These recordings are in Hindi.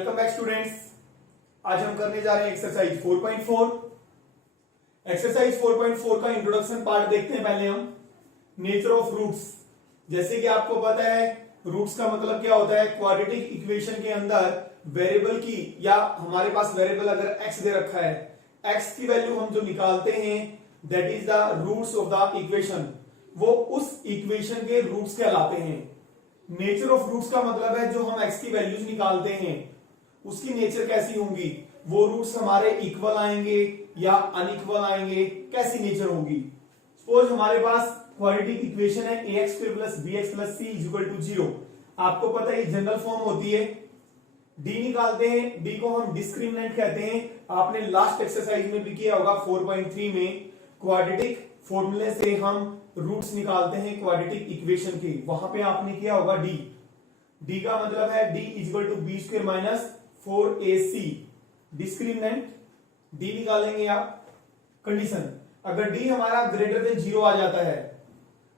Welcome back students. आज हम करने जा रहे हैं एक्सरसाइज 4.4। एक्सरसाइज 4.4 का इंट्रोडक्शन पार्ट देखते हैं। पहले हम नेचर ऑफ रूट्स। जैसे कि आपको पता है रूट्स का मतलब क्या होता है, क्वाड्रेटिक इक्वेशन के अंदर वेरिएबल की, या हमारे पास वेरिएबल अगर x दे रखा है, x की वैल्यू हम जो निकालते हैं that is the roots of the equation, वो उस इक्वेशन के रूट्स कहलाते हैं। नेचर ऑफ रूट्स का मतलब है जो हम x की वैल्यूज निकालते हैं उसकी नेचर कैसी होंगी, वो रूट्स हमारे इक्वल आएंगे या अनइक्वल आएंगे, कैसी नेचर होगी। सपोज हमारे पास क्वाड्रेटिक इक्वेशन है ax square plus bx plus c is equal to 0। आपको पता है जनरल फॉर्म होती है, d निकालते हैं, d को हम डिस्क्रिमिनेंट कहते हैं। आपने लास्ट एक्सरसाइज में भी किया होगा 4.3 में, क्वाड्रेटिक फॉर्मूले से हम रूट्स निकालते हैं क्वाड्रेटिक इक्वेशन के, वहां पे आपने किया होगा d का मतलब है d is equal to B square minus 4ac। Discriminant d निकालेंगे आप। कंडीशन, अगर d हमारा ग्रेटर देन 0 आ जाता है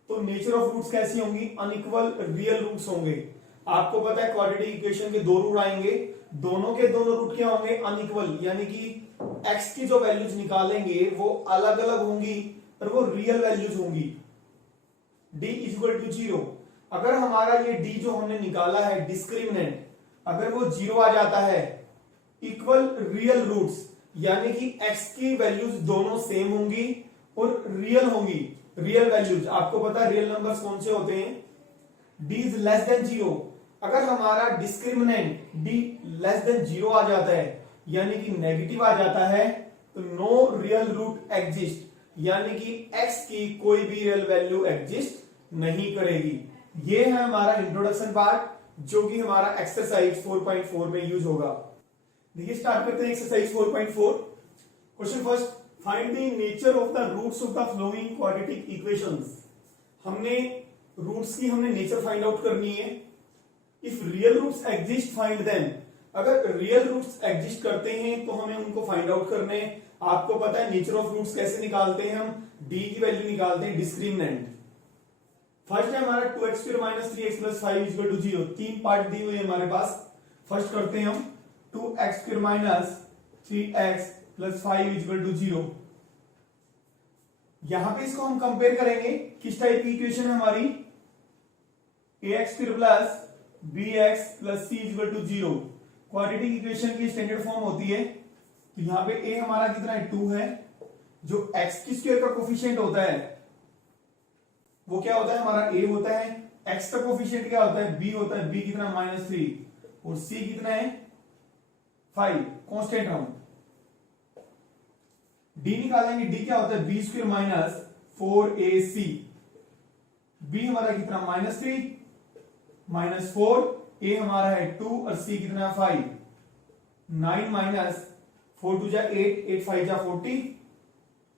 तो नेचर ऑफ रूट्स कैसी होंगी, अनइक्वल रियल रूट्स होंगे। आपको पता है क्वाड्रेटिक इक्वेशन के दो रूट आएंगे, दोनों के दोनों रूट क्या होंगे, अनइक्वल, यानी कि x की जो वैल्यूज निकालेंगे वो अलग अलग होंगी और वो रियल वैल्यूज होंगी। d is equal to 0। अगर हमारा ये d जो हमने निकाला है डिस्क्रिमिनेंट, अगर वो 0 आ जाता है, इक्वल रियल रूट्स, यानी कि x की वैल्यूज दोनों सेम होंगी और रियल होंगी। रियल वैल्यूज आपको पता है रियल नंबर्स कौन से होते हैं, d इज लेस देन 0। अगर हमारा डिस्क्रिमिनेंट d लेस देन 0 आ जाता है, यानी कि नेगेटिव आ जाता है, तो नो रियल रूट एग्जिस्ट, यानी कि x की कोई भी रियल वैल्यू एग्जिस्ट नहीं करेगी। ये है हमारा इंट्रोडक्शन पार्ट जो कि हमारा एक्सरसाइज 4.4 में यूज होगा। देखिए स्टार्ट करते हैं exercise 4.4। Question first, find the nature of the roots of the following quadratic equations. हमने रूट्स की नेचर फाइंड आउट करनी है। If real roots exist find them. अगर रियल रूट्स एग्जिस्ट करते हैं तो हमें उनको फाइंड आउट करने हैं। आपको पता है नेचर ऑफ रूट्स कैसे निकालते हैं, हम d की वैल्यू निकालते हैं डिस्क्रिमिनेंट। फर्स्ट है हमारा 2x square minus 3x plus 5 equal to 0। तीन पार्ट दी हुई है हमारे पास। फर्स्ट करते हैं हम 2x square minus 3x plus 5 equal to 0। यहां पे इसको हम कंपेयर करेंगे, किस टाइप की इक्वेशन है हमारी, ax square plus bx plus c equal to 0। Quadratic equation की स्टैंडर्ड फॉर्म होती है। तो यहां पे a हमारा कितना है, 2 है। जो x की स्क्वायर का कोफिशिएंट होता है वो क्या होता है, हमारा a होता है। x का कोफिशिएंट क्या होता है, b होता है। b कितना, -3, और c कितना है 5, कांस्टेंट टर्म। d निकालेंगे, d क्या होता है, b square minus 4ac। b हमारा कितना, -3 -4, a हमारा है 2 और c कितना है 5। 9 माइनस 4 2 जा 8, 8 5 जा 40,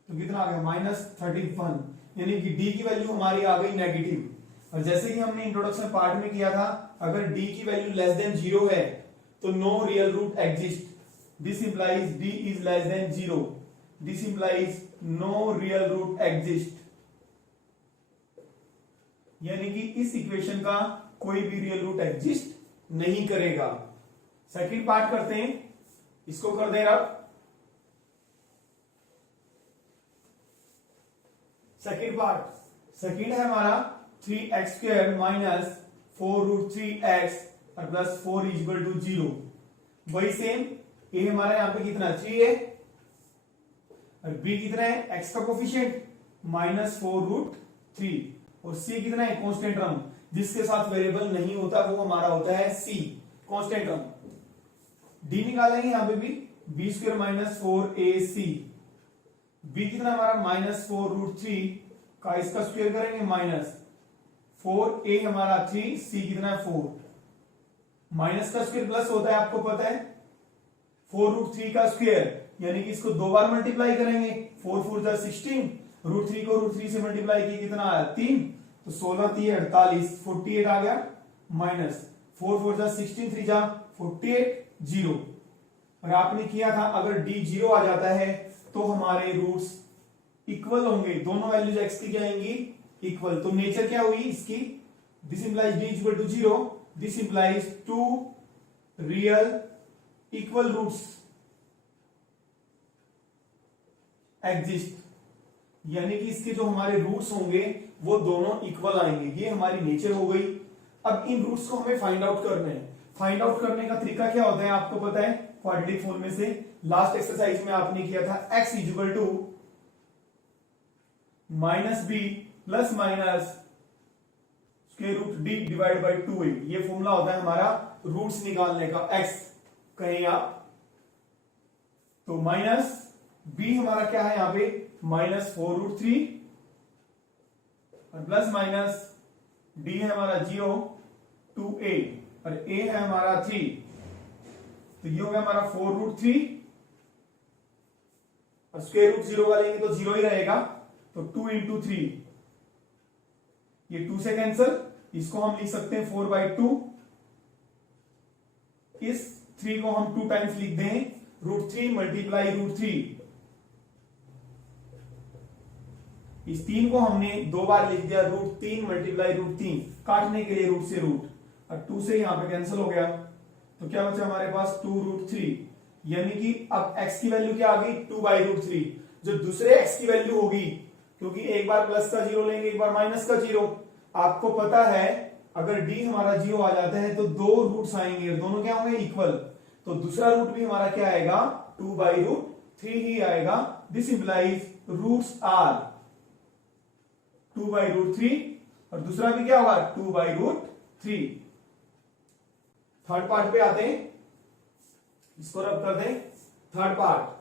तो कितना आ गया -31, यानी कि d की वैल्यू हमारी आ गई नेगेटिव। और जैसे कि हमने इंट्रोडक्शन पार्ट में किया था, अगर d की वैल्यू लेस देन 0 है तो no real root exist. This implies d is less than 0। This implies no real root exist, यानी कि इस इक्वेशन का कोई भी रियल रूट एग्जिस्ट नहीं करेगा। सेकंड पार्ट करते हैं, इसको कर दें आप। सेकंड पार्ट, सेकंड है हमारा 3x square minus 4 root 3x और प्लस 4 इज इक्वल टू 0। वही सेम, a हमारा यहां पे कितना 3 है और b कितना है, x का कोफिशिएंट -4 रूट 3, और c कितना है, कांस्टेंट टर्म। जिसके साथ वेरिएबल नहीं होता वो हमारा होता है c, कांस्टेंट टर्म। d निकालेंगे यहां पे भी, b square minus 4ac। b कितना हमारा -4 रूट 3 का इसका स्क्वायर करेंगे -4, a हमारा 3, c कितना है 4। माइनस का स्क्वायर प्लस होता है, आपको पता है 4 रूट 3 का स्क्वायर, यानी कि इसको दो बार मल्टीप्लाई करेंगे, 4 4 जा 16, रूट 3 को रूट 3 से मल्टीप्लाई किया कितना आया 3, तो 16 3 48, 48 आ गया, माइनस 4 4 जा 16, 3 जा 48, 0। और आपने किया था अगर d 0 आ जाता है तो हमारे रूट्स इक्वल होंगे, दोनों वैल्यूज x की क्या आएंगी, इक्वल। तो नेचर क्या हुई इसकी, this implies d equal to 0, this implies 2 real equal roots exist, यानी कि इसके जो हमारे रूट्स होंगे वो दोनों इक्वल आएंगे। ये हमारी नेचर हो गई। अब इन रूट्स को हमें फाइंड आउट करना है। फाइंड आउट करने का तरीका क्या होता है आपको पता है, क्वाड्रेटिक फॉर्म में से लास्ट एक्सरसाइज में आपने किया था x equal to minus B plus minus square root D divide by 2a। ये फॉर्मूला होता है हमारा रूट्स निकालने का। x कहें आप तो माइनस b हमारा क्या है यहां पे -4√3 और प्लस माइनस d है हमारा 0 2a और a है हमारा 3, तो ये हो गया हमारा 4√3 और स्क्वायर रूट 0 का लेंगे तो 0 ही रहेगा, तो 2 इंटू 3, ये 2 से कैंसल, इसको हम लिख सकते हैं 4/2। इस 3 को हम 2 टाइम्स लिख दें, √3 मल्टीप्लाई √3। इस 3 को हमने 2 बार लिख दिया, √3 मल्टीप्लाई √3, काटने के लिए रूट से रूट, और 2 से यहां पे कैंसिल हो गया, तो क्या बचा हमारे पास 2√3, यानी कि अब x की वैल्यू क्या आ गई 2/√3। जो दूसरे x की वैल्यू होगी, क्योंकि एक बार प्लस का 0 लेंगे एक बार माइनस का 0, आपको पता है अगर d हमारा 0 आ जाता है तो 2 रूट्स आएंगे, दोनों क्या होंगे इक्वल, तो दूसरा रूट भी हमारा क्या आएगा 2/√3 ही आएगा। दिस इंप्लाइज रूट्स आर 2/√3 और दूसरा भी क्या होगा 2/√3। थर्ड पार्ट पे आते हैं, इसको रब कर दें। थर्ड पार्ट,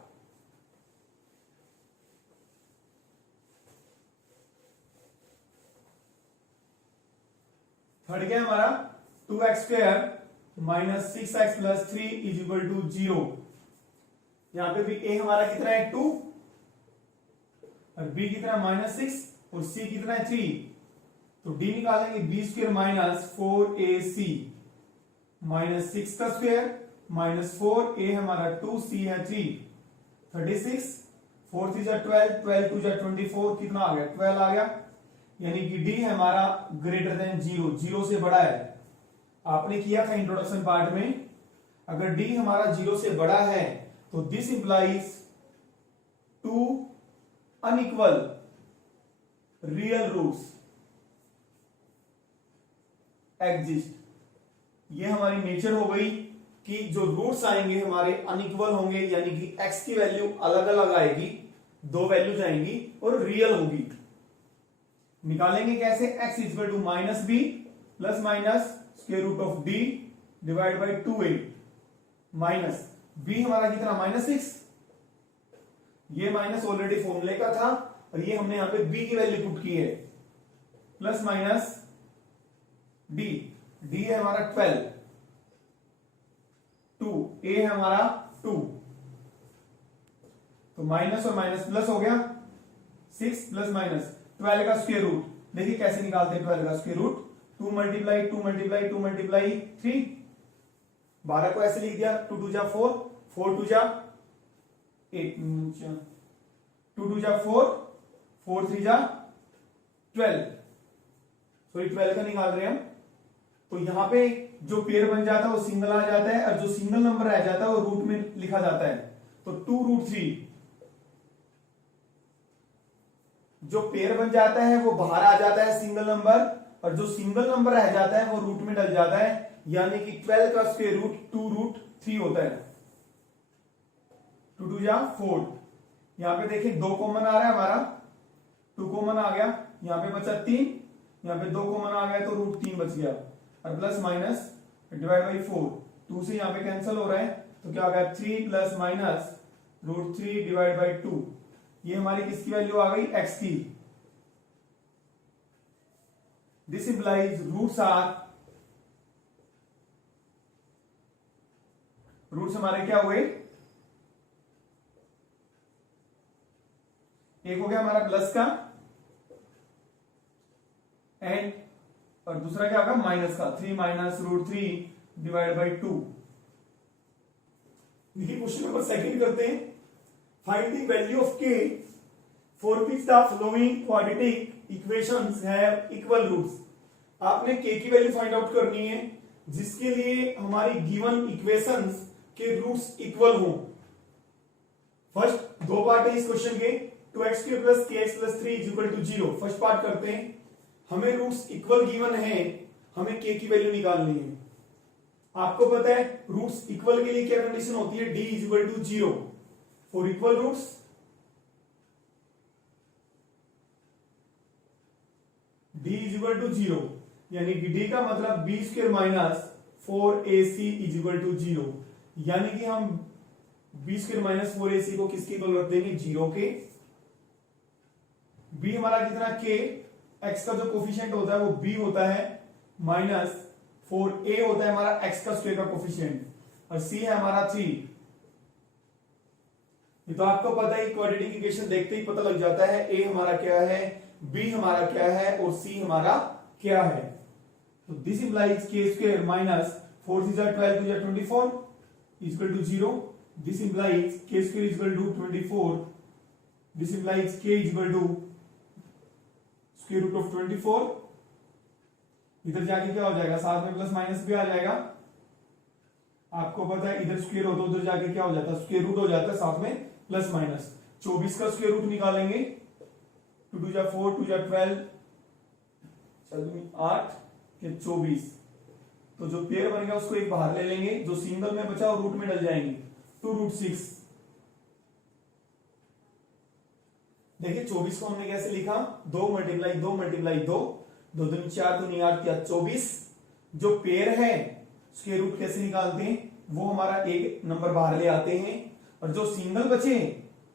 थर्ड क्या है हमारा 2x² minus 6x plus 3 is equal to 0। यहां पे भी a हमारा कितना है 2 और b कितना -6 और c कितना है 3, तो d निकालेंगे b² माइनस 4ac माइनस 6 का स्क्वायर माइनस 4a हमारा 2c है 3, 36 4 3 12 12 2 24, कितना आ गया 12 आ गया, यानी कि d है हमारा ग्रेटर देन 0, 0 से बड़ा है। आपने किया था इंट्रोडक्शन पार्ट में, अगर d हमारा 0 से बड़ा है तो this implies 2 unequal real roots exist. ये हमारी नेचर हो गई कि जो रूट्स आएंगे हमारे अनइक्वल होंगे, यानी कि x की वैल्यू अलग अलग आएगी, 2 वैल्यूज आएंगी और रियल होगी। निकालेंगे कैसे, x equal to minus B plus minus square root of d divide by 2a minus b हमारा कितना -6, ये माइनस ऑलरेडी फॉर्मूले का था और ये हमने यहां पे b की वैल्यू पुट की है, प्लस माइनस d, d है हमारा 12, 2 a है हमारा 2, तो माइनस और माइनस प्लस हो गया, 6 प्लस माइनस 12 का स्क्वायर रूट। देखिए कैसे निकालते हैं 12 का square root, 2 multiply 2 multiply 2 multiply 3, 12 को ऐसे लिख दिया, 2 2 जा 4, 4 2 जा 8, 2 2 जा 4, 4 3 जा 12, सॉरी 12 का निकाल रहे हैं हम। तो यहां पे जो पेयर बन जाता है वो सिंगल आ जाता है और जो सिंगल नंबर रह जाता है वो रूट में लिखा जाता है, तो 2√3 जो पेयर बन जाता है वो बाहर आ जाता है सिंगल नंबर, और जो सिंगल नंबर रह जाता है वो रूट में डल जाता है, यानी कि 12 का स्क्वायर रूट 2√3 होता है। 2 2 जा 4, यहां पे देखिए 2 कॉमन आ रहा है हमारा, 2 कॉमन आ गया, यहां पे बचा 3, यहां पे 2 कॉमन आ गया तो √3 बच गया, और प्लस माइनस डिवाइड बाई 4, 2 से यहां पे कैंसिल हो रहा है, तो क्या आ गया 3 प्लस माइनस √3 डिवाइड बाई 2, ये हमारी किसकी वैल्यू आ गई x की। दिस इंप्लाइज रूट्स हमारे क्या हुए, एक हो गया हमारा प्लस का एंड और दूसरा क्या होगा माइनस का, 3 माइनस √3 डिवाइड बाई 2। देखिए क्वेश्चन नंबर सेकंड करते हैं, find the value of k for which the following quadratic equations have equal roots. आपने k की वैल्यू फाइंड आउट करनी है जिसके लिए हमारी गिवन इक्वेशंस के रूट्स इक्वल हो। फर्स्ट दो पार्ट है इस क्वेश्चन के, 2x² plus kx plus 3 is equal to 0। First part करते हैं। हमें रूट्स इक्वल गिवन है, हमें k की वैल्यू निकालनी है। आपको पता है रूट्स इक्वल के लिए क्या कंडीशन होती है, d is equal to 0 for equal roots. d is equal to 0 यानी कि d का मतलब b² minus 4ac is equal to 0, यानी कि हम b² माइनस 4ac को किसके इक्वल रख देंगे, 0 के। b हमारा कितना k, x का जो कोफिशिएंट होता है वो b होता है, माइनस 4a होता है हमारा x का स्क्वायर का कोफिशिएंट, और c है हमारा 3। ये तो आपको पता है, क्वाड्रेटिक इक्वेशन देखते ही पता लग जाता है a हमारा क्या है, b हमारा क्या है और c हमारा क्या है। तो this implies k² minus 4 3 12 2 24 is equal to 0। This implies k² is equal to 24। This implies k is equal to square root of 24। इधर जाके क्या हो जाएगा, साथ में प्लस माइनस भी आ जाएगा। आपको पता है इधर स्क्वायर हो तो उधर जाके क्या हो जाता है, स्क्वायर रूट हो जाता है, साथ में प्लस माइनस। 24 का स्क्वायर रूट निकालेंगे, 2 2 जा 4 2 जा 12 8 24। तो जो पेयर बनेगा उसको एक बाहर ले लेंगे, जो सिंगल में बचा वो रूट में डल जाएंगे, 2 रूट 6। देखिए 24 को हमने कैसे लिखा, 2 मल्टीप्लाई 2 मल्टीप्लाई 2, 2 दूनी 4 दूनी 8 क्या 24। जो पेयर है उसके रूट कैसे निकालते हैं, वो हमारा एक नंबर बाहर ले आते हैं, और जो सिंगल बचे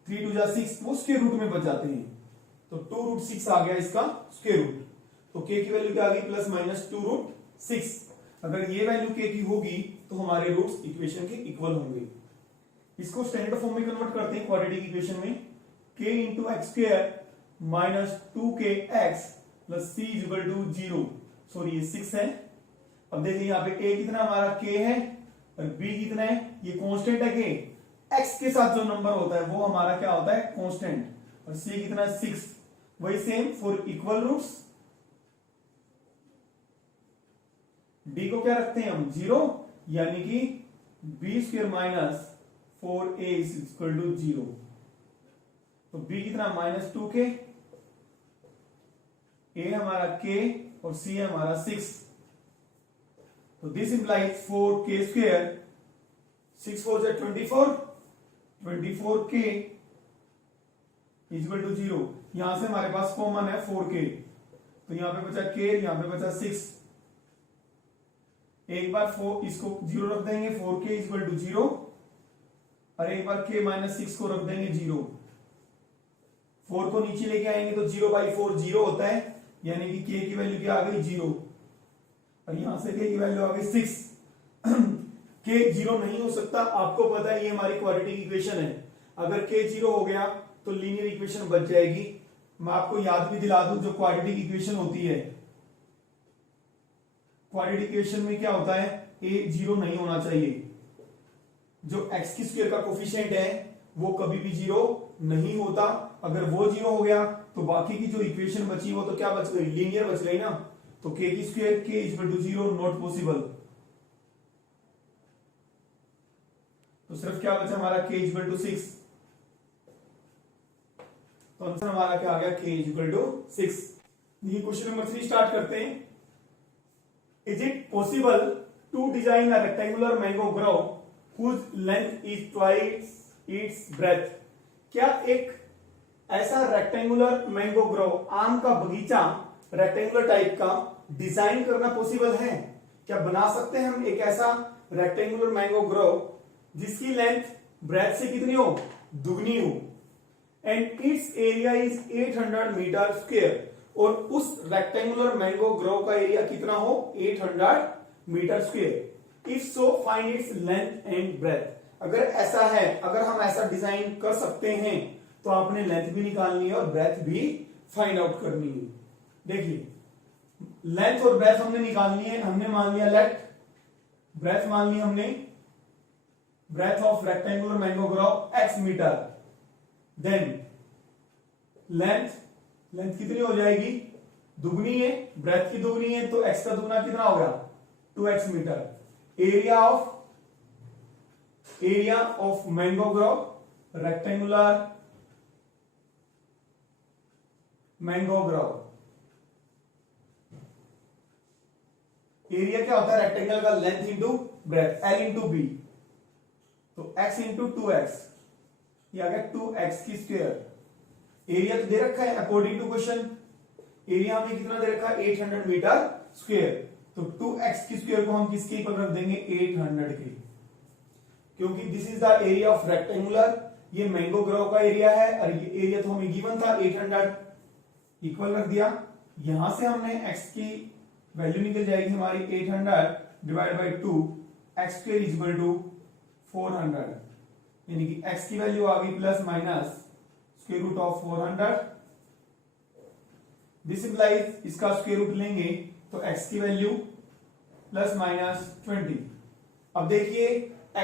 3 2 जा 6 वो उसके रूट में बच जाते हैं। तो 2 रूट 6 आ गया इसका स्क्वायर रूट। तो k की वैल्यू क्या आ गई, प्लस माइनस 2 रूट 6। अगर ये वैल्यू k की होगी तो हमारे रूट्स इक्वेशन के इक्वल होंगे। इसको स्टैंडर्ड फॉर्म में कन्वर्ट करते हैं क्वाड्रेटिक इक्वेशन में, k into X square minus 2kx plus c is equal to 0। Sorry ये 6 है। अब देखिए यहाँ पे a कितना हमारा k है और b कितना है, ये कांस्टेंट है k। x के साथ जो नंबर होता है वो हमारा क्या होता है, कांस्टेंट, और c कितना है 6। वही same for equal roots, d को क्या रखते हैं हम 0, यानी कि b² minus 4a is equal to 0। तो b कितना माइनस 2k, a हमारा k और c है हमारा 6। तो दिस इंप्लाइज 4k², 6 4 जा 24, 24k इज इक्वल टू 0। यहां से हमारे पास कॉमन है 4k, तो यहां पे बचा k, यहां पे बचा 6। एक बार 4 इसको 0 रख देंगे, 4k इज इक्वल टू 0, और एक बार k माइनस 6 को रख देंगे 0। 4 को नीचे लेके आएंगे तो 0/4 0 होता है, यानी कि k की वैल्यू क्या आ गई 0, और यहां से k की वैल्यू आ गई 6। k 0 नहीं हो सकता, आपको पता है ये हमारी क्वाड्रेटिक इक्वेशन है। अगर k 0 हो गया तो लीनियर इक्वेशन बच जाएगी। मैं आपको याद भी दिला दूं, जो क्वाड्रेटिक इक्वेशन होती है, क्वाड्रेटिक इक्वेशन में क्या होता है, a 0 नहीं होना चाहिए। जो x की स्क्वायर का कोफिशिएंट है वो कभी भी 0 नहीं होता। अगर वो 0 हो गया तो बाकी की जो इक्वेशन बची वो तो क्या बच गई, लीनियर बच गई ना। तो k की square k is equal to 0 not possible. तो सिर्फ क्या बचा हमारा k इज इक्वल टू 6। तो आंसर हमारा क्या आ गया, k इज इक्वल टू 6। ये क्वेश्चन नंबर 3 स्टार्ट करते हैं। Is it possible to design a rectangular mango grove whose length is twice its breadth. क्या एक ऐसा रेक्टेंगुलर मैंगो ग्रोव, आम का बगीचा रेक्टेंगुलर टाइप का डिजाइन करना पॉसिबल है? क्या बना सकते हैं हम एक ऐसा रेक्टेंगुलर मैंगो ग्रोव जिसकी लेंथ ब्रेथ से कितनी हो, दुगनी हो, and its area is 800 metre square, और उस रेक्टेंगुलर मैंगो ग्रोव का एरिया कितना हो, 800 metre square. If so find its length and breadth. अगर ऐसा है, अगर हम ऐसा डिजाइन कर सकते हैं तो आपने लेंथ भी निकालनी है और ब्रेथ भी फाइंड आउट करनी है। देखिए लेंथ और ब्रेथ हमने निकालनी है। हमने मान लिया लेट, ब्रेथ मान ली हमने, breadth of rectangular mango grove x metre. Then length, length कितनी हो जाएगी, दुगनी है, ब्रेथ की दुगनी है, तो x का दुगना कितना हो गया 2x metre. Area of area of mango grove, rectangular mango grove. Area क्या होता है रेक्टेंगल का? Length into breadth, L into B, तो x इंटू 2x, ये आ गया 2x की स्क्वायर। एरिया तो दे रखा है अकॉर्डिंग टू क्वेश्चन, एरिया हमें कितना दे रखा है 800 मीटर स्क्वायर, तो 2x की स्क्वायर को हम किसके इक्वल रख देंगे 800 के, क्योंकि this is the area of rectangular, ये मैंगो ग्रोव का एरिया है और ये एरिया तो हमें गिवन था 800, इक्वल रख दिया। यहां से हमने x की वैल्यू निकल जाएगी हमारी 800 divide by 2, X square is equal to 400, यानी कि x की वैल्यू आ गई plus minus square root of 400। This implies इसका स्क्वायर रूट लेंगे तो x की वैल्यू प्लस माइनस 20। अब देखिए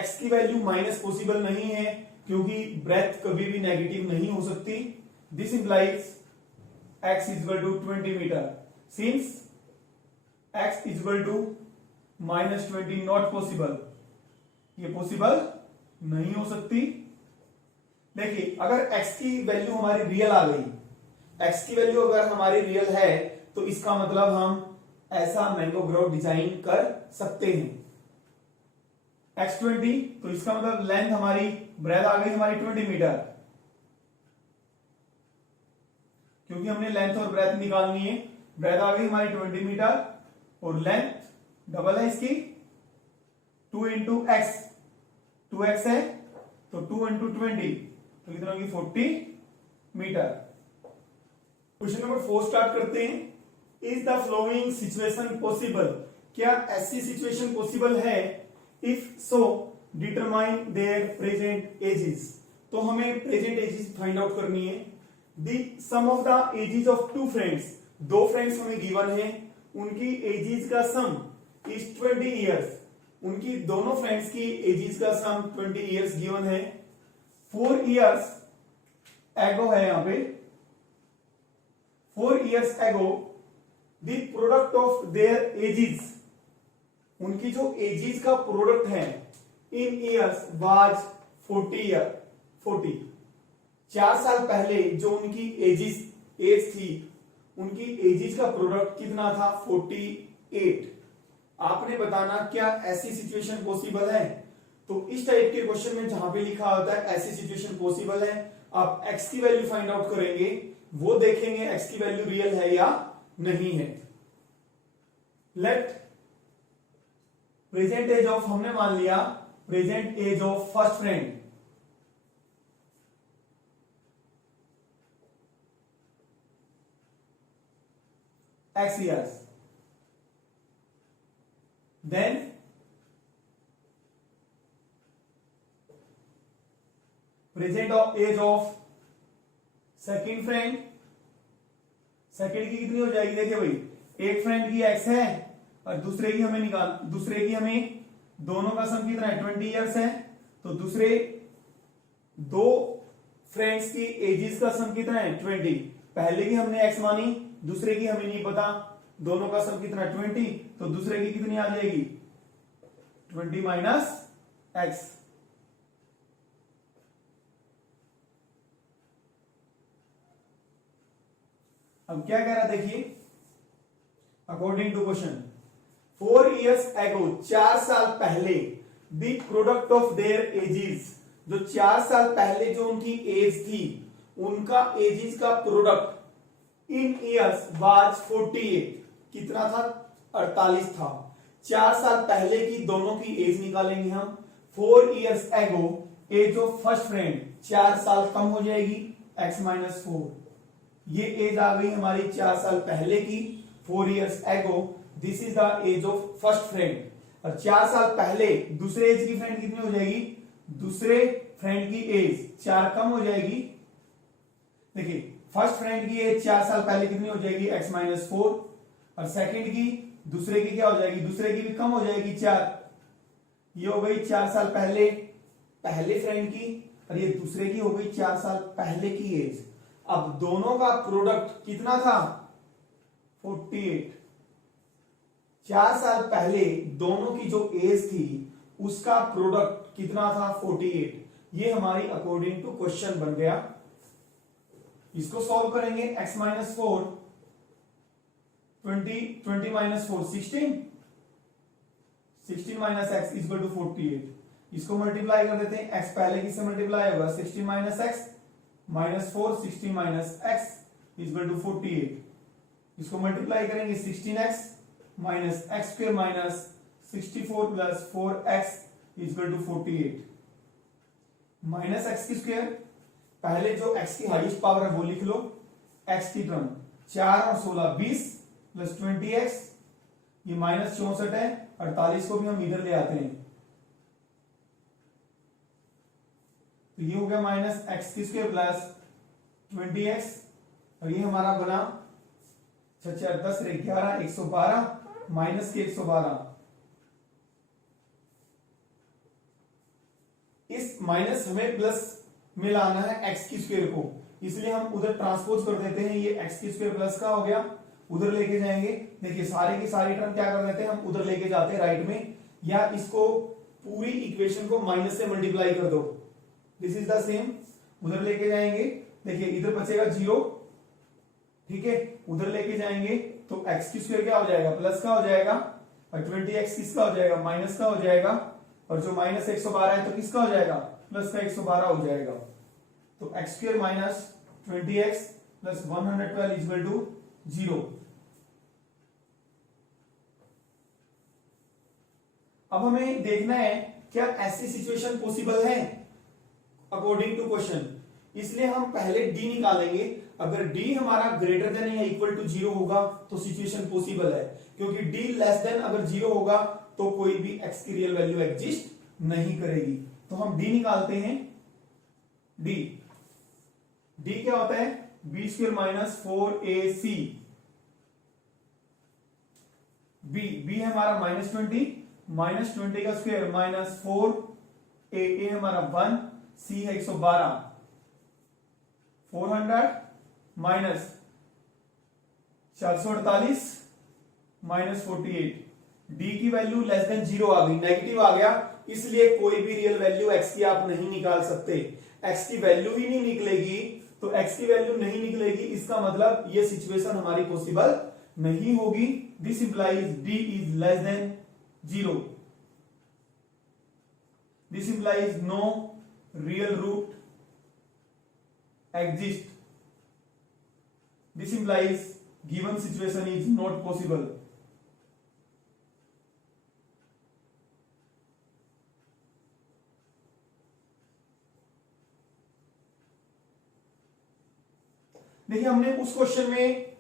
x की वैल्यू माइनस पॉसिबल नहीं है क्योंकि ब्रेथ कभी भी नेगेटिव नहीं हो सकती। This implies x is equal to 20 metre, since x is equal to minus 20 not possible, ये पॉसिबल नहीं हो सकती। देखिए अगर x की वैल्यू हमारी रियल आ गई, x की वैल्यू अगर हमारी रियल है तो इसका मतलब हम ऐसा मैंगो ग्रोव डिजाइन कर सकते हैं। x20 तो इसका मतलब लेंथ हमारी, ब्रेथ आ गई हमारी 20 मीटर, क्योंकि हमने लेंथ और ब्रेथ निकालनी है। ब्रेथ आ गई हमारी 20 मीटर और लेंथ डबल है इसकी 2 इंटू एक्स, 2x है तो 2 इंटू 20 तो कितना होगी 40 मीटर। क्वेश्चन नंबर 4 स्टार्ट करते हैं। Is the following situation possible? क्या ऐसी सिचुएशन पॉसिबल है? If so determine their present ages. तो हमें प्रेजेंट एजेस फाइंड आउट करनी है। The sum of the ages of two friends, दो फ्रेंड्स हमें गिवन है, उनकी एजेस का सम इज 20 इयर्स, उनकी दोनों फ्रेंड्स की एजेस का सम 20 इयर्स गिवन है। 4 इयर्स एगो है यहां पे, 4 इयर्स एगो the product of their edges, उनकी जो एजेस का प्रोडक्ट है इन इयर्स वाज 40। 4 साल पहले जो उनकी एज थी, उनकी एजेस का प्रोडक्ट कितना था 48। आपने बताना क्या ऐसी सिचुएशन पॉसिबल है? तो इस टाइप के क्वेश्चन में जहां पे लिखा होता है ऐसी सिचुएशन पॉसिबल है, आप x की वैल्यू फाइंड आउट करेंगे, वो देखेंगे x की वैल्यू रियल है या नहीं है। लेट प्रेजेंट एज ऑफ, हमने मान लिया present age of first friend, x years, then present of age of second friend, second की कितनी हो जाएगी? देखिए भाई एक फ्रेंड की x है और दूसरे की हमें दोनों का सम कितना है 20 इयर्स है, तो दूसरे दो फ्रेंड्स की एजेस का सम कितना है 20। पहले की हमने x मानी, दूसरे की हमें नहीं पता, दोनों का सम कितना 20, तो दूसरे की कितनी आ जाएगी 20 माइनस x। अब क्या कह रहा देखिए, अकॉर्डिंग टू क्वेश्चन 4 इयर्स एगो, 4 साल पहले, the product of their edges, जो 4 साल पहले जो उनकी एज थी, उनका एजेस का प्रोडक्ट इन इयर्स वाज 48, कितना था 48 था। 4 साल पहले की दोनों की एज निकालेंगे हम। 4 इयर्स एगो एज ऑफ फर्स्ट फ्रेंड, 4 साल कम हो जाएगी x माइनस 4, ये एज आ गई हमारी 4 साल पहले की 4 years ago, this is the age of first friend. और 4 साल पहले दूसरे एज की फ्रेंड कितनी हो जाएगी? दूसरे फ्रेंड की एज 4 कम हो जाएगी। देखिए फर्स्ट फ्रेंड की एज 4 साल पहले कितनी हो जाएगी x माइनस 4, और सेकंड की दूसरे की क्या हो जाएगी? दूसरे की भी कम हो जाएगी 4। ये हो गई 4 साल पहले फ्रेंड की, और ये दूसरे की हो गई 4 साल पहले की एज। अब दोनों का प्रोडक्ट कितना था 48। 4 साल पहले दोनों की जो एज थी उसका प्रोडक्ट कितना था 48। ये हमारी अकॉर्डिंग टू क्वेश्चन बन गया। इसको सॉल्व करेंगे x minus 4 20 minus 4 16 minus x equal to 48। इसको मल्टीप्लाई कर देते हैं, x पहले किससे मल्टीप्लाई होगा 16 minus x minus 4 16 minus x equal to 48। इसको मल्टीप्लाई करेंगे 16x minus x square minus 64 plus 4x equal to 48 minus x की स्क्वायर। पहले जो x की हाईएस्ट पावर है वो लिख लो, x की टर्म 4 और 16 20 प्लस 20x, ये माइनस 64 है, 48 को भी हम इधर ले आते हैं तो ये हो गया माइनस एक्स की स्क्वायर प्लस 20x, और ये हमारा बना 6 4 10 11 112 माइनस के 112। इस माइनस हमें प्लस में लाना है एक्स की स्क्वायर को, इसलिए हम उधर ट्रांसपोज कर देते हैं। ये एक्स की स्क्वायर प्लस का हो गया, उधर लेके जाएंगे। देखिए सारे की सारी टर्म क्या कर देते हैं हम उधर लेके जाते हैं राइट में, या इसको पूरी इक्वेशन को माइनस से मल्टीप्लाई कर दो। दिस इज द सेम, उधर लेके जाएंगे। देखिए इधर बचेगा 0, ठीक है, उधर लेके जाएंगे तो एक्स की स्क्वायर क्या हो जाएगा प्लस का हो जाएगा, और 20x किसका हो जाएगा माइनस का हो जाएगा, और जो माइनस 112 है तो किसका हो जाएगा प्लस का 112 हो जाएगा। तो x square minus 20x plus 112 equal to 0। अब हमें देखना है क्या ऐसी सिचुएशन पॉसिबल है अकॉर्डिंग टू क्वेश्चन, इसलिए हम पहले डी निकालेंगे। अगर डी हमारा ग्रेटर देन या इक्वल टू 0 होगा तो सिचुएशन पॉसिबल है, क्योंकि डी लेस देन अगर 0 होगा तो कोई भी x की रियल वैल्यू एग्जिस्ट नहीं करेगी। तो हम डी निकालते हैं। डी क्या होता है B square minus 4ac। B है हमारा माइनस 20 का स्क्वायर माइनस 4, ए हमारा 1, सी है 112, 400 माइनस 448 माइनस 48। डी की वैल्यू लेस देन 0 आ गई, नेगेटिव आ गया, इसलिए कोई भी रियल वैल्यू एक्स की आप नहीं निकाल सकते। एक्स की वैल्यू ही नहीं निकलेगी, तो एक्स की वैल्यू नहीं निकलेगी, इसका मतलब ये सिचुएशन हमारी पॉसिबल नहीं होगी। This implies D is less than 0। This implies no real root exist. This implies given situation is not possible. देखिए हमने उस क्वेश्चन में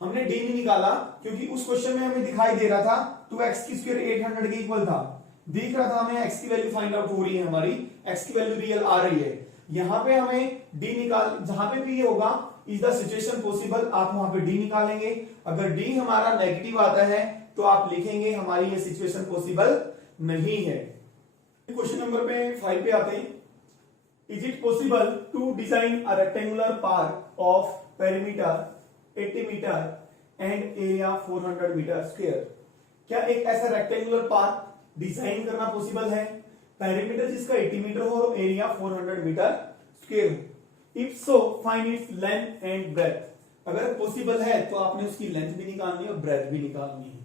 हमने डी नहीं निकाला, क्योंकि उस क्वेश्चन में हमें दिखाई दे रहा था 2x की स्क्वायर 800 के इक्वल था, दिख रहा था हमें x की वैल्यू फाइंड आउट हो रही है, हमारी x की वैल्यू रियल आ रही है। यहां पे हमें डी निकाल, जहां पे भी ये होगा इज द सिचुएशन पॉसिबल, आप वहां पे डी निकालेंगे। अगर डी हमारा नेगेटिव आता है तो आप लिखेंगे हमारी ये सिचुएशन पॉसिबल नहीं है। क्वेश्चन नंबर पे 5 पे आते हैं। Is it possible to design a rectangular park of perimeter 80 metre and area 400 metre square? क्या एक ऐसा रेक्टेंगुलर पार्क डिजाइन करना पॉसिबल है, पेरीमीटर जिसका 80 मीटर हो और एरिया 400 मीटर स्क्वायर हो? If so find its length and breadth. अगर पॉसिबल है तो आपने उसकी लेंथ भी निकालनी है और ब्रेथ भी निकालनी है।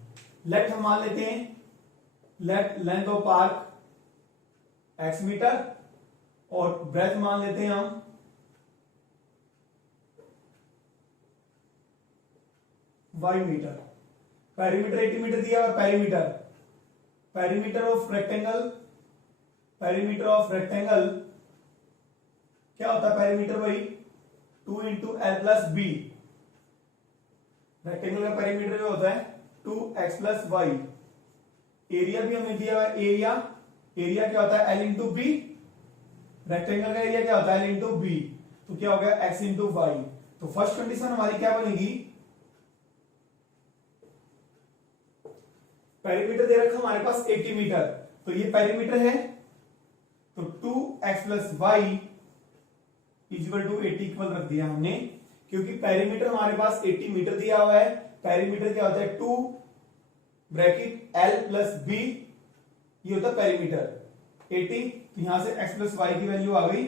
लेट हम मान लेते हैं, let length of park x metre और ब्रेथ मान लेते हैं हम y मीटर। पेरीमीटर 80 मीटर दिया हुआ, perimeter of rectangle, perimeter of rectangle क्या होता है, पेरीमीटर वही 2 into L plus B. Rectangle का पेरीमीटर जो होता है 2x प्लस वाई। एरिया भी हमें दिया हुआ है, एरिया क्या होता है l इंटू बी। रेक्टेंगल का एरिया क्या होता है l इंटू बी, तो क्या हो गया x इंटू वाई। तो फर्स्ट कंडीशन हमारी क्या बनेगी, पेरीमीटर दे रखा हमारे पास 80 मीटर, तो ये पेरीमीटर है, तो 2x plus y equal to 80 equal रख दिया हमने, क्योंकि पेरीमीटर हमारे पास 80 मीटर दिया हुआ है। पेरीमीटर क्या होता है 2 ब्रैकेट l प्लस b, ये होता है पेरीमीटर। 80, तो यहां से x प्लस वाई की वैल्यू आ गई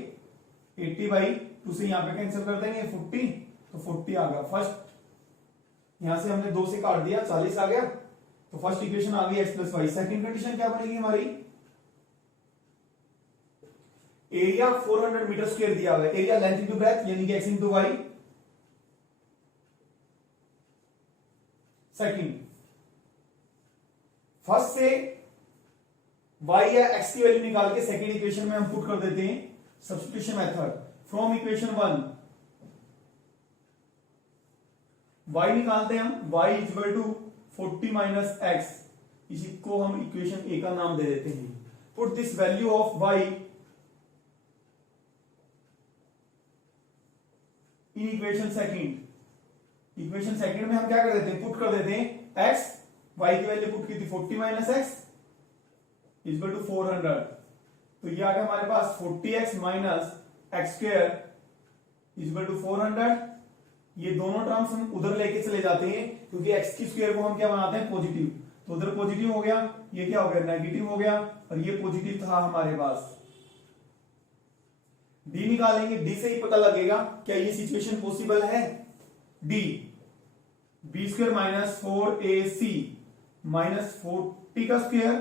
80/2 से यहां पे कैंसिल कर देंगे 40, तो 40 आ गया फर्स्ट। यहां से हमने 2 से काट दिया 40 आ गया, तो फर्स्ट इक्वेशन आ गई x plus y. Second condition क्या बनेगी हमारी, एरिया 400 मीटर स्क्वायर दिया हुआ है, एरिया लेंथ इंटू ब्रेथ यानी कि x into y. Second, first से y या x की वैल्यू निकाल के सेकेंड इक्वेशन में हम पुट कर देते हैं substitution method. From equation 1 y निकालते हैं हम, y equal to 40 minus x, इसी को हम इक्वेशन ए का नाम दे देते हैं। Put this value of y in equation second. Equation second में हम क्या कर देते हैं, पुट कर देते हैं x, y की वैल्यू पुट की थी 40 माइनस एक्स इक्वल टू 400, तो ये आ गया हमारे पास 40x minus x square equal to 400। ये दोनों टर्म्स हम उधर लेके चले जाते हैं क्योंकि x की स्क्वायर को हम क्या बनाते हैं पॉजिटिव, तो उधर पॉजिटिव हो गया, ये क्या हो गया नेगेटिव हो गया, और ये पॉजिटिव था हमारे पास। d निकालेंगे, d से ही पता लगेगा क्या ये सिचुएशन पॉसिबल है। d b square minus 4ac minus 40 का स्क्वायर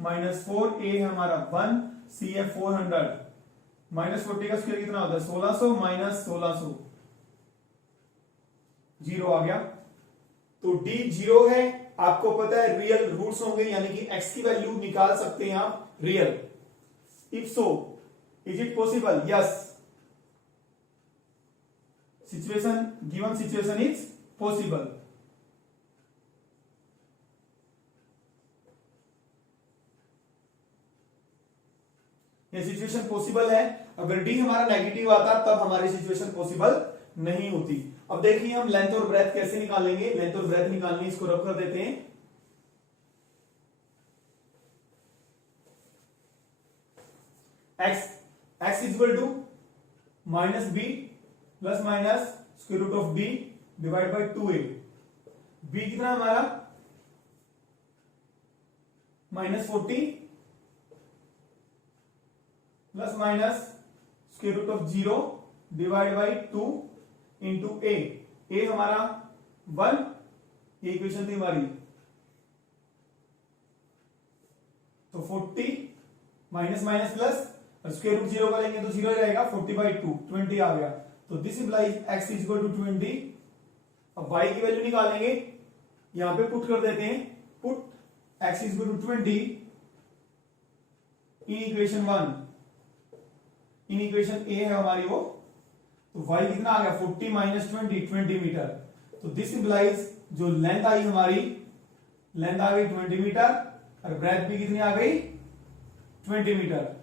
माइनस 4a है हमारा 1, c है 400, माइनस 40 का स्क्वायर कितना होता है 1600 माइनस 1600, जीरो आ गया। तो d जीरो है, आपको पता है रियल रूट्स होंगे यानी कि x की वैल्यू निकाल सकते हैं आप real. If so is it possible, yes, situation given situation is possible. ये सिचुएशन पॉसिबल है, अगर d हमारा नेगेटिव आता तब हमारी सिचुएशन पॉसिबल नहीं होती। अब देखिए हम लेंथ और ब्रेथ कैसे निकालेंगे, लेंथ और ब्रेथ निकालने इसको रख कर देते हैं। x equal to minus B plus minus square root of b divide by 2a। b कितना हमारा -40 plus minus square root of 0 divide by 2 into A हमारा 1, ये इक्वेशन थी हमारी। तो 40 minus minus plus square root 0 करेंगे तो 0 ही रहेगा, 40/2 20 आ गया। तो this implies x equal to 20। अब y की वैल्यू निकालेंगे, यहां पे पुट कर देते हैं, put x equal to 20 in equation 1, in equation A है हमारी वो। तो y कितना आ गया 40 माइनस 20 मीटर। तो दिस इंप्लाइज जो लेंथ आई हमारी, लेंथ आ गई 20 मीटर और ब्रेथ भी कितनी आ गई 20 मीटर।